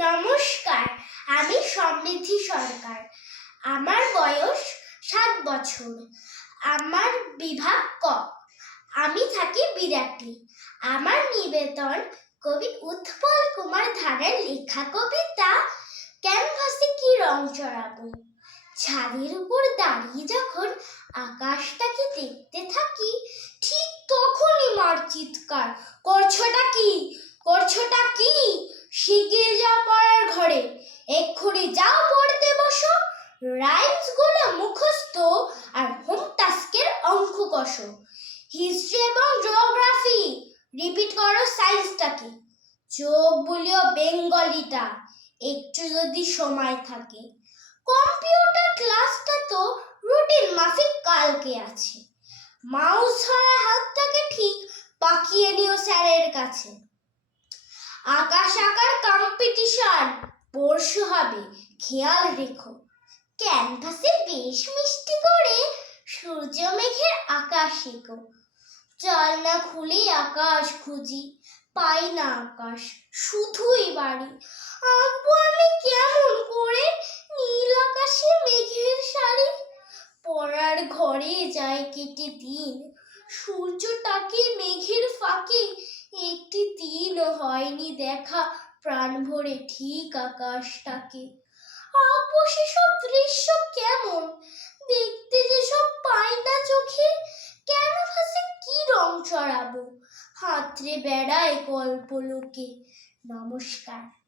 নমস্কার, আমি সমৃদ্ধি সরকার। আমার বয়স সাত বছর। আমার বিভাগ ক। আমি থাকি বিরাটি আমার নিবেদন কবি উৎপল কুমার ধারের লেখা কবিতা, ক্যানভাসে কি রং চড়াবো? ছাদের উপর দাঁড়িয়ে যখন আকাশটাকে দেখতে থাকি, ঠিক তখনই মার চিৎকার, করছোটা কি? করছোটা কি? শিগগির এক্ষুনি যাও পড়তে বসো। রাইমসগুলো মুখস্থ আর হোম টাস্কের অঙ্ক কষো। হিস্ট্রি এবং জিওগ্রাফি, রিপিট করো সায়েন্সটাকে চোখ বুলিও বেঙ্গলিটা, একটু যদি সময় থাকে। কম্পিউটার ক্লাসটা তো রুটিন মাফিক কালকে আছে। মাউস ধরা হাতটাকে ঠিক পাকিয়ে নিও স্যারের কাছে। আকাশ আকার পরশু হবে। খেয়াল রেখো, ক্যানভাসে বেশ মিষ্টি করে সূর্য মেঘের আকাশ এঁকো। চল না খুলে আকাশ খুঁজি, পাই না আকাশ, শুধুই বাড়ি। আঁকবো আমি কেমন করে নীল আকাশে মেঘের শাড়ি পড়ার ঘরে যায় কেটে দিন, সূর্যটাকে মেঘের ফাঁকে। একটি দিনও হয়নি দেখা প্রাণ ভরে ঠিক আকাশটাকে। আঁকবো সেসব দৃশ্য কেমন? দেখতে যেসব পাই না চোখে, কেন ভাসে কি রং চড়াবো হাতরে বেড়ায় গল্প লোকে। নমস্কার।